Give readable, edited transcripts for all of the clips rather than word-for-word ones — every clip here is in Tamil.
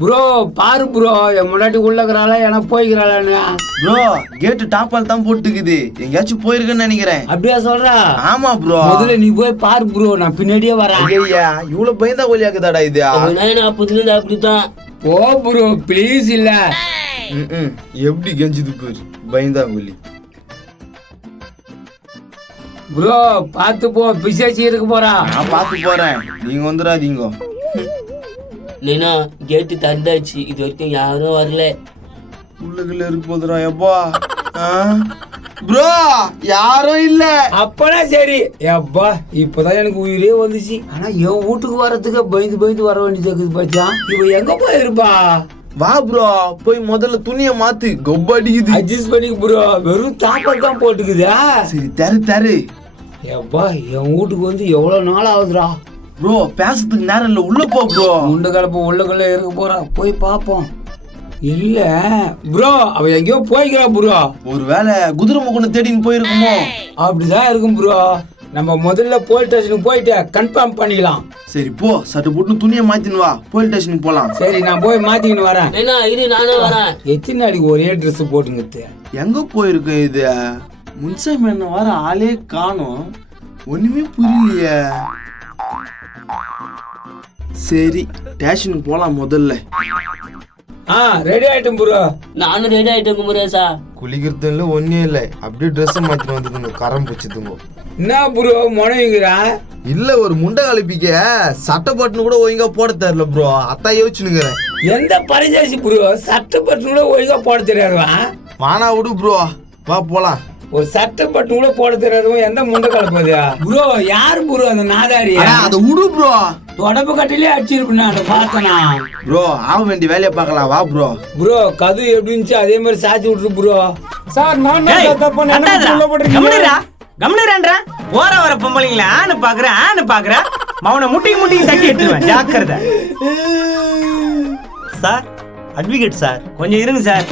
ப்ரோ பாரு ப்ரோ என் முன்னாடி உள்ளக்கிறாளா எனக்கு போய்க்கிறாளான்னு. ப்ரோ கேட்டு டாப்பால் தான் போட்டுக்குது, எங்கேயாச்சும் போயிருக்குன்னு நினைக்கிறேன். அப்படியா சொல்றா? ஆமா ப்ரோ. முதல்ல நீ போய் பாரு ப்ரோ, நான் பின்னாடியே வரேன். ஐயா இவ்வளவு பயந்தா ஒலியாக்குதாடா இது? புதுல அப்படித்தான். ஓ ப்ரோ ப்ளீஸ் இல்ல. எப்படி கெஞ்சுது பேரு பயந்தா ஒலி. ப்ரோ பாத்து போ, பிசாச்சி இருக்க போறா. நான் பாத்து போறேன், நீங்க வந்துடாதீங்க. நீனா கேட்டு தந்தாச்சு, இது வரைக்கும் யாரும் வரல. உள்ளுக்குள்ள இருக்கு போதுடா எப்பா. ப்ரோ யாரும் இல்ல. அப்பனா சரி எப்பா, இப்பதான் எனக்கு உயிரே வந்துச்சு. ஆனா என் வீட்டுக்கு வர்றதுக்கு பயந்து பயந்து வர வேண்டியது பாச்சா. இவ எங்க போயிருப்பா? வா ப்ரோ போய் முதல்ல துணியை மாத்து, கொப்ப அடிக்குது. அட்ஜஸ்ட் பண்ணிக்க ப்ரோ, வெறும் தாப்பல் தான் போட்டுக்குதா. சரி தரு தரு. எப்பா என் வீட்டுக்கு வந்து எவ்வளவு நாள் ஆகுதுடா. ப்ரோ பேசுறதுக்கு நேரம் இல்ல, உள்ள போ ப்ரோ. உண்டு கலப்பு உள்ளக்குள்ள இருக்க போறா, போய் பாப்போம். இல்ல ப்ரோ அவ எங்கேயோ போய்க்கிறா ப்ரோ. ஒருவேளை குதிரை முகனை தேடின்னு போயிருக்குமோ? அப்படிதான் இருக்கும் ப்ரோ. நம்ம முதல்ல போலீஸ் ஸ்டேஷனுக்கு போயிட்டு கன்ஃபார்ம் பண்ணிக்கலாம். சரி போ, சட்டு போட்டு துணியை மாத்தின்னு வா, போலீஸ் ஸ்டேஷனுக்கு போலாம். சரி நான் போய் மாத்திக்கின்னு வரேன். இது நானே வரேன். எத்தனை நாளைக்கு ஒரே ட்ரெஸ் போட்டுங்கிறது? எங்க போயிருக்கு இது? முன்சாமி என்ன வர ஆளே காணோம், ஒண்ணுமே புரியலையே. சரி ஸ்டேஷனுக்கு போலாம் முதல்ல. ரெடி ஆயிட்டும் ப்ரோ. நானும் ரெடி ஆயிட்டேன் குமரேசா. குளிக்கிறதுல ஒன்னே இல்லை, அப்படியே ட்ரெஸ் மாத்திட்டு வந்துதுங்க, கரம் பிடிச்சதுங்க. என்ன ப்ரோ முனைங்கிறா? இல்ல ஒரு முண்டை கலப்பிக்க சட்டை பட்டுன்னு கூட ஒழுங்கா போட தெரியல ப்ரோ, அத்தான் யோசிச்சுனுங்கிறேன். எந்த பரிசாசி ப்ரோ, சட்டை பட்டு கூட ஒழுங்கா போட தெரியாதுவா? வானா விடு ப்ரோ, வா போலாம். ஒரு சட்டை பட்டு கூட போட தெரியாதவன் எந்த முண்டை கலப்பது ப்ரோ? யாரு ப்ரோ அந்த நாதாரி? அதை விடு ப்ரோ, தொடப்பு கட்டிலே அடிச்சிருப்பேன் நான் பார்த்தனா. ப்ரோ ஆக வேண்டிய வேலையை பார்க்கலாம், வா ப்ரோ. ப்ரோ கது எப்படி இருந்துச்சு அதே மாதிரி சாச்சி விட்டுரு ப்ரோ. சார் நான் கம்னரா ஓர வர பொம்பளைங்கள ஆனு பாக்குறேன் மவனை முட்டிக்கு தட்டி எடுத்துருவேன், ஜாக்கிரதை. சார் அட்வொகேட் சார் கொஞ்சம் இருங்க சார்.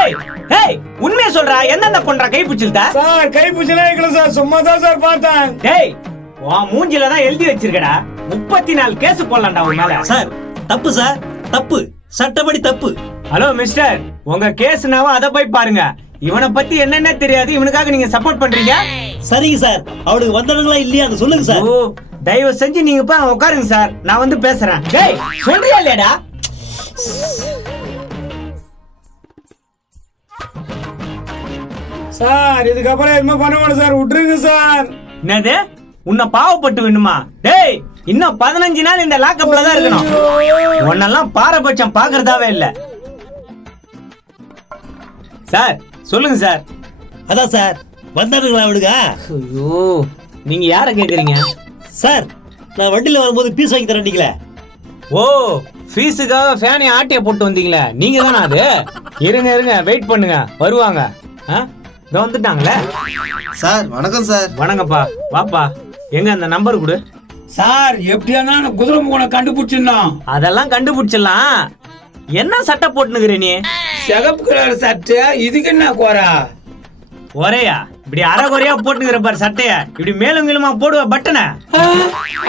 ஏய் ஏய் உண்மையா சொல்றா, என்னென்ன பண்றா? கை பிடிச்சிருந்தா சார்? கை பிடிச்சல இல்ல சார், சும்மா தான் சார் பார்த்தேன். டேய் உன் மூஞ்சில தான் எழுதி வச்சிருக்கடா, 34 கேஸ் போடலாம்டா உன் மேல. சார் தப்பு சார், தப்பு, சட்டப்படி தப்பு. ஹலோ மிஸ்டர், உங்க கேஸ்னாவா அதை போய் பாருங்க. இவனை பத்தி என்னென்ன தெரியாது, இவனுக்காக நீங்க சப்போர்ட் பண்றீங்க. சரிங்க சார், அவனுக்கு வந்தவங்களா இல்லையா அதை சொல்லுங்க சார். ஓ தயவு செஞ்சு நீங்க போய் உட்காருங்க சார், நான் வந்து பேசுறேன். டேய் சொல்றியா இல்லையாடா? சார் இதுக்கப்புறம் என்ன பண்ணுவோம் சார், விட்டுருங்க சார். என்னது உன்னை பாவப்பட்டு வேணுமா? டேய் இன்னும் 15 நாள் இந்த லாக்அப்ல தான் இருக்கணும். உன்னெல்லாம் பாரபட்சம் பாக்குறதாவே இல்ல. சார் சொல்லுங்க சார். அதான் சார் வந்தானுங்களா அவனுங்க? ஐயோ நீங்க யார கேக்குறீங்க? சார் நான் வண்டியில வரும்போது பீஸ் வாங்கி தரேன்டீங்களே. ஓ ஃபீஸுக்காக ஃபேனை ஆட்டிய போட்டு வந்தீங்களே, நீங்க தானே அது? இருங்க வெயிட் பண்ணுங்க, வருவாங்க. வந்துட்டாங்களே. சார் வணக்கம் சார். வணங்கப்பா, வாப்பா. எங்க அந்த நம்பர் கொடு. சார் எப்படியானா குதிரை முகனை கண்டுபிடிச்சிடணும். அதெல்லாம் கண்டுபிடிச்சிடலாம். என்ன சட்டை போட்டுனுக்குற நீ? சிகப்பு கலர் சட்டை, இதுக்கு என்ன குறை? ஒரேயா இப்படி அரை குறையா போட்டுக்கிற பாரு சட்டைய, இப்படி மேலும் கீழுமா போடுவ பட்டனை.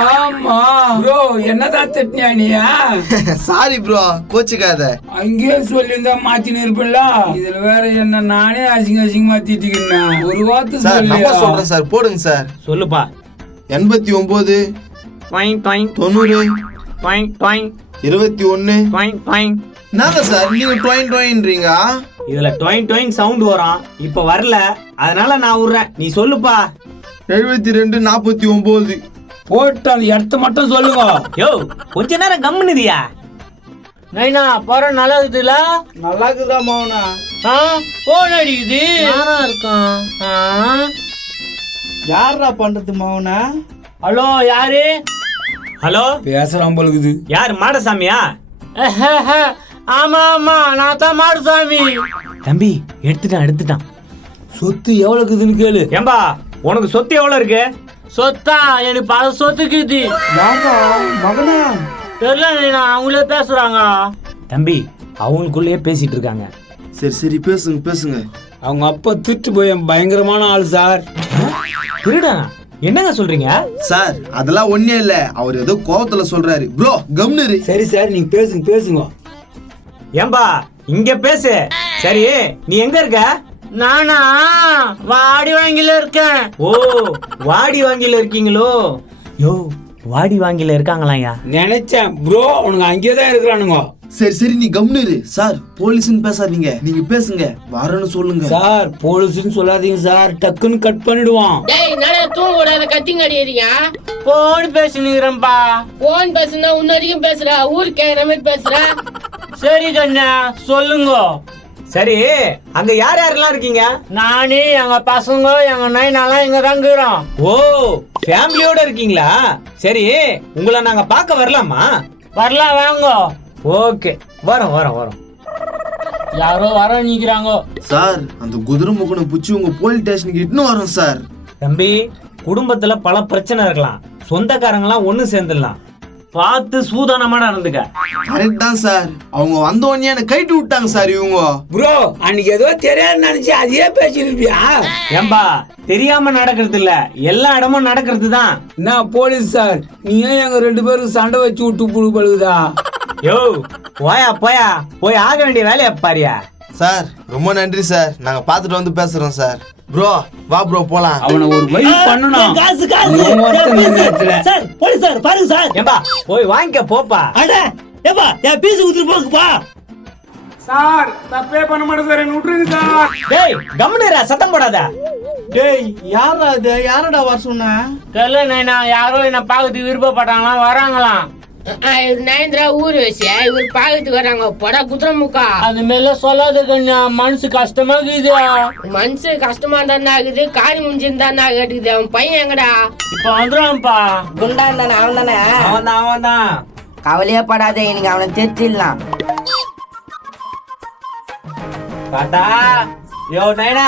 ஆமா ப்ரோ, என்னதான் திட்டியா நீ? சாரி ப்ரோ, கோச்சுக்காத. அங்கேயே சொல்லியிருந்தா மாத்தின்னு இருப்பில்ல. இதுல வேற என்ன நானே அசிங்கமா திட்டிக்கிறேன். ஒரு வார்த்தை சார் நம்பர் சொல்றேன் சார், போடுங்க சார். சொல்லுப்பா. 89 90 21. நாங்க சார் நீங்க டொயின்றீங்க. இதுல டொயின் சவுண்ட் வரும், இப்ப வரல, அதனால நான் விடுறேன். நீ சொல்லுப்பா. 72 49. போட்டு அந்த இடத்த மட்டும் சொல்லுங்க. யோ கொஞ்ச நேரம் கம்முனுதியா? நைனா படம் நல்லா இருக்குதுல? நல்லா இருக்குதா மௌனா? போன் அடிக்குது. யாரா இருக்கான்? யாரா பண்றது மௌனா? ஹலோ யாரு? ஹலோ பேசுறான் போலுக்குது. யார் மாடசாமியா? ஆமா ஆமா நான் தான் மாடசாமி. தம்பி எடுத்துட்டான். சொத்து எவ்வளவுக்குதுன்னு கேளு. ஏம்பா உனக்கு சொத்து எவ்வளவு இருக்கு? சொத்தா எனக்கு பல சொத்துக்குது. மகனா தெரியல, அவங்களே பேசுறாங்க. தம்பி அவங்களுக்குள்ளேயே பேசிட்டு இருக்காங்க. சரி பேசுங்க. அவங்க அப்பா திட்டு போய் பயங்கரமான ஆள் சார். திருடா? என்னங்க சொல்றீங்க சார்? அதெல்லாம் ஒண்ணே இல்ல, அவர் ஏதோ கோவத்துல சொல்றாரு ப்ரோ, கம்னரு. சரி சார் நீங்க பேசுங்க. ஏம்பா இங்க பேசு. சரி நீ எங்க இருக்க? நானா வாடி வாங்கில இருக்கேன். ஓ வாடி வாங்கில இருக்கீங்களோ? யோ வாடி வாங்கில இருக்காங்களாயா? நினைச்சேன் ப்ரோ உனக்கு அங்கேயே தான் இருக்கிறானுங்க. சரி நீ கம்னு சார். போலீஸ்னு பேசாதீங்க, நீங்க பேசுங்க. வரேன்னு சொல்லுங்க சார். போலீஸ்னு சொல்லாதீங்க சார், டக்குன்னு கட் பண்ணிடுவான். டேய் நானே தூங்க கூடாத கத்திங்க அடிக்கிறீங்க. போன் பேசினுக்கிறேன்பா. போன் பேசுனா உன்ன வரைக்கும் பேசுற, ஊருக்கு கேக்குற மாதிரி பேசுற. சரி கண்ணா சொல்லுங்க. சரி அங்க யார் யாரெல்லாம் இருக்கீங்க? நானே எங்க பசங்க எங்க நைனாலாம் இங்க தான் இருக்கிறோம். ஓ ஃபேமிலியோட இருக்கீங்களா? சரி உங்களை நாங்க பார்க்க வரலாமா? வரலாம் வாங்க. ஓகே வரோம் வரோம் வரோம். யாரோ வர நிக்கிறாங்க சார். அந்த குதிரை முகனை புடிச்சு உங்க போலீஸ் ஸ்டேஷனுக்கு இட்டுன்னு வரோம் சார். தம்பி குடும்பத்துல பல பிரச்சனை இருக்கலாம், சொந்தக்காரங்களாம் ஒண்ணு சேர்ந்துடலாம். பார்த்து சூதானமா நடந்துக்க. கரெக்ட் தான் சார். அவங்க வந்த உடனே என்ன கைட்டு விட்டாங்க சார் இவங்க. ப்ரோ அன்னைக்கு ஏதோ தெரியாது நினைச்சு அதையே பேசிருப்பியா? ஏம்பா தெரியாம நடக்கிறது இல்ல, எல்லா இடமும் நடக்கிறது தான். நான் போலீஸ் சார், நீ ஏன் எங்க 2 பேருக்கு சண்டை வச்சு விட்டு புழு பழுகுதா? யோ போயா போயா போய் ஆக வேண்டிய வேலையை பாரியா. சார் ரொம்ப நன்றி சார். நாங்க பாத்துட்டு வந்து பேசுறோம் சார். ப்ரோ வா ப்ரோ போலாம். அவனை ஒரு வழி பண்ணணும். காசு காசு. இவன் ஒருத்தன் இந்த நேரத்துல. சார் போலீஸ் சார் பாருங்க சார். ஏம்பா போய் வாங்கிக்க போப்பா. அட ஏப்பா என் பீஸ் குடுத்து போங்கப்பா. சார் தப்பே பண்ண மாட்டேன் சார், என்ன விட்டுருங்க சார். டேய் கம்முனுடா, சத்தம் போடாத. டேய் யாரா அது? யாரடா வர சொன்ன? தெரியல நைனா, யாரோ என்ன பாக்கிறதுக்கு விருப்பப்பட்டாங்களாம், வராங்களாம். இவர் நயந்திரா ஊர் வச்சு இவர் பாக்கத்துக்கு வராங்க. படா குதிரை முக்கா. அது மேல சொல்லாத கண்ணா, மனசு கஷ்டமா இருக்குது. மனசு கஷ்டமா இருந்தா ஆகுது, காரி முடிஞ்சிருந்தா கேட்டுக்குது. அவன் பையன் எங்கடா? இப்ப வந்துடுவான்ப்பா. குண்டா இருந்தானே அவன் தானே? அவன் தான். கவலையே படாத, இன்னைக்கு அவனை தெரிச்சிடலாம். தாத்தா யோ நைனா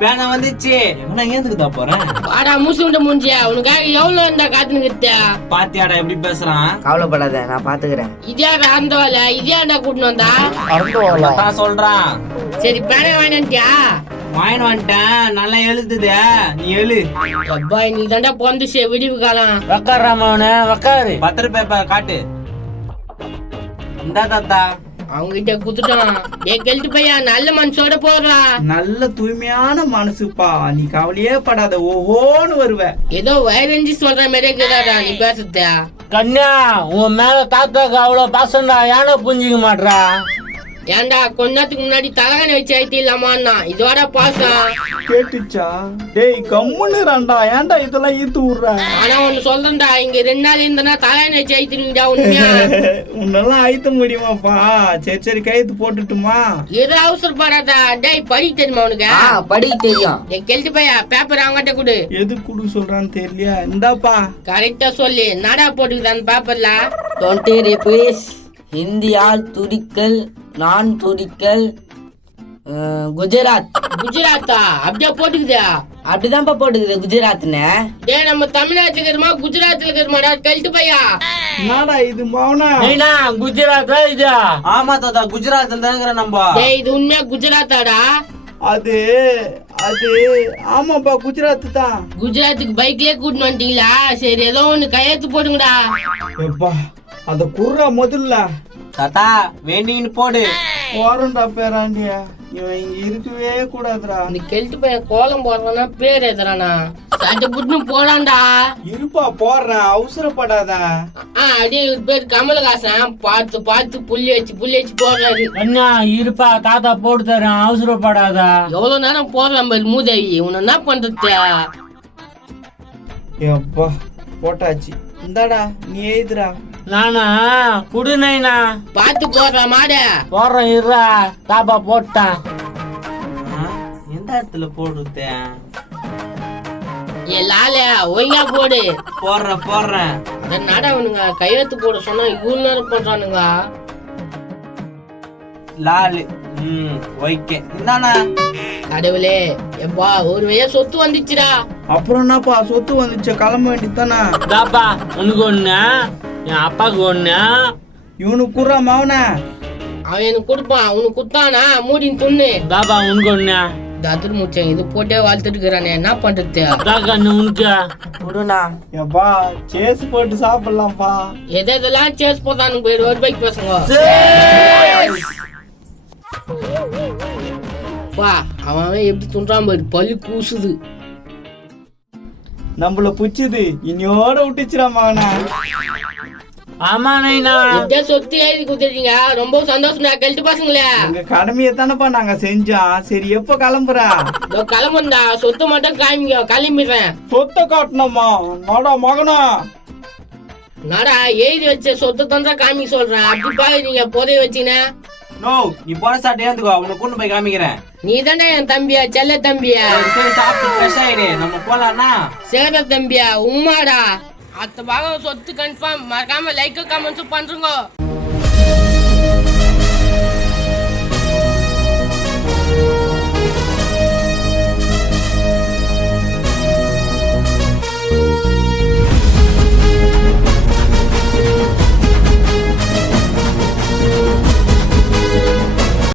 பேன வந்துச்சு. என்ன ஏந்துக்குதா போறேன்? வாடா மூசுண்ட மூஞ்சியா, உனக்காக எவ்வளவு இருந்தா காத்துனுக்கிட்ட. பாத்தியாடா எப்படி பேசுறான்? கவலைப்படாத, நான் பாத்துக்கிறேன். இதாடா அந்த வேலை, இதாண்டா கூட்டின்னு வந்தா. தான் சொல்றான். சரி பேனை வாங்கிட்டியா? வாங்கிட்டு வந்துட்டேன், நல்லா எழுதுதே, நீ எழு. அப்பா நீ தாண்டா பொந்துச்சு விடிவு காலம். வக்காராமவனே வக்காரு. பத்திர பேப்பர் காட்டு. இந்தா தாத்தா. அவங்க கிட்ட குத்துட்டான். கெல்ட்டு பையன் நல்ல மனசோட போடுறா. நல்ல தூய்மையான மனசுப்பா, நீ கவலையே படாத, ஓஹோன்னு வருவ. ஏதோ வயரஞ்சி சொல்ற மாதிரி இருக்குதாடா நீ பேசுறத. கண்ணா உன் மேல தாத்தாக்கு அவ்வளவு பாசம்டா, யானை புரிஞ்சுக்க மாட்றா. ஏன்டா கொஞ்ச நேரத்துக்கு முன்னாடி தலகாணி வச்சு ஐத்தி இல்லாமான்னா இதோட பாசம் கேட்டுச்சா? டேய் கம்முன்னு ராண்டா, ஏன்டா இதெல்லாம் ஈத்து விடுற? ஆனா ஒண்ணு சொல்றேன்டா, இங்க 2 நாள் இருந்தனா தலகாணி வச்சு ஐத்திருவீங்கடா உண்மையா. உன்னெல்லாம் ஐத்த முடியுமாப்பா? சரி கைத்து போட்டுட்டுமா? ஏதோ அவசரப்படாதா. டேய் படி தெரியுமா உனக்கு? படி தெரியும். கெல்ட்டு பையா பேப்பர் அவங்ககிட்ட கொடு. எது குடு சொல்றான்னு தெரியலையா? இந்தாப்பா. கரெக்டா சொல்லு, நடா போட்டுக்குது அந்த பேப்பர்ல. 20 rupees. இந்தியால் துடிக்கல், நான் துடிக்கல், குஜராத். குஜராத்தா? அப்படியே போட்டுக்குதா? அப்படிதான்ப்பா போட்டுக்குது குஜராத்னு. டேய் நம்ம தமிழ்நாட்டுல இருக்கிறோமா குஜராத்ல இருக்கிறோமாடா கெல்ட்டு பையா? என்னடா இது மௌனா? நைனா குஜராத்தா இதா? ஆமா தாத்தா, குஜராத்ல தான் நம்ம. டேய் இது உண்மையா குஜராத்தாடா? அது அது ஆமாப்பா குஜராத் தான். குஜராத்துக்கு பைக்லயே கூட்டிட்டு வந்துட்டீங்களா? சரி ஏதோ ஒண்ணு கையெழுத்து போடுங்கடா. எப்பா அத குர்ரா முதல்ல. தாத்தா வேண்டின்னு போடு. போறண்டா பேராண்டியா, இவன் இங்க இருக்கவே கூடாதுடா. இந்த கெல்ட்டு பையன் கோலம் போடுறானா பேர் எதுறானா? சட்டை புட்டுன்னு போடான்டா. இருப்பா போடுறேன், அவசரப்படாத. அப்படியே இவர் பேர் கமலஹாசன். பார்த்து பார்த்து புள்ளி வச்சு போடுறாரு. அண்ணா இருப்பா, தாத்தா போட்டு தரேன், அவசரப்படாதா. எவ்வளவு நேரம் போடுறான் பாரு மூதேவி. உன்னை என்ன பண்றது? எப்பா போட்டாச்சு. இந்தாடா நீ எழுதுடா. நானா குடு நைனா. பார்த்து போடுற மாட. போடுறேன் இருடா, தாப்பா போட்டான். எந்த இடத்துல போடுறது? ஏ லால ஒழுங்கா போடு. போடுறேன். நடவனுங்க கையெழுத்து போட சொன்னா இவ்வளவு நேரம் பண்றானுங்க. லாலு. ஓகே இந்தானா. கடவுளே எப்பா ஒரு வழியா சொத்து வந்துச்சுடா. அப்புறம் என்னப்பா சொத்து வந்துச்சு, கிளம்ப வேண்டியதானே? தாப்பா உனக்கு ஒண்ணு, என் அப்பாக்கு ஒண்ணு. இவனுக்கு குர்ரா மௌன. அவன் எனக்கு கொடுப்பான், அவனுக்கு குத்தானா மூடின்னு துண்ணு. தாப்பா உனக்கு ஒண்ணு. தத்துரு முச்சேன் இது போட்டே வளர்த்துட்டு இருக்கிறானே என்ன பண்றது? தாக்கண்ணு உனக்கு. விடுண்ணா. எப்பா சேஸ் போட்டு சாப்பிடலாம்ப்பா. எதெல்லாம் சேஸ் போட்டானுங்க போயிடு ஒரு பைக் பேசுங்க. பா அவன் எப்படி துன்றான் பாரு, பல்லு கூசுது. நம்மள புடிச்சது இன்னையோட விட்டுச்சுடா மகனா. ஆமா நைனா. எப்படியா சொத்து எழுதி கொடுத்துருக்கீங்க, ரொம்ப சந்தோஷம்டா. கழிட்டு பாசுங்களே, எங்க கடமையை தானப்பா நாங்க செஞ்சோம். சரி எப்ப கிளம்புறா? கிளம்புண்டா, சொத்து மட்டும் காமிங்க, கிளம்பிடுறேன். சொத்தை காட்டணுமா? நாடா மகனா. நாடா எழுதி வச்ச சொத்தை தான் காமிக்க சொல்றேன். அப்படி பாரு நீங்க புதைய வச்சீங்கன்னா. நோ, நீ போற சாட்டே வந்துக்கோ, உன்னை கொண்டு போய் காமிக்கிறேன். நீ தானே என் தம்பியா, செல்ல தம்பியா? சரி சாப்பிட்டு ஃப்ரெஷ் ஆயிடு, நம்ம போலாம்னா. சேர தம்பியா, உம்மாடா. அடுத்த பாகம் சொத்து கன்ஃபார்ம். மறக்காம லைக் கமெண்ட்ஸ் பண்றோங்க.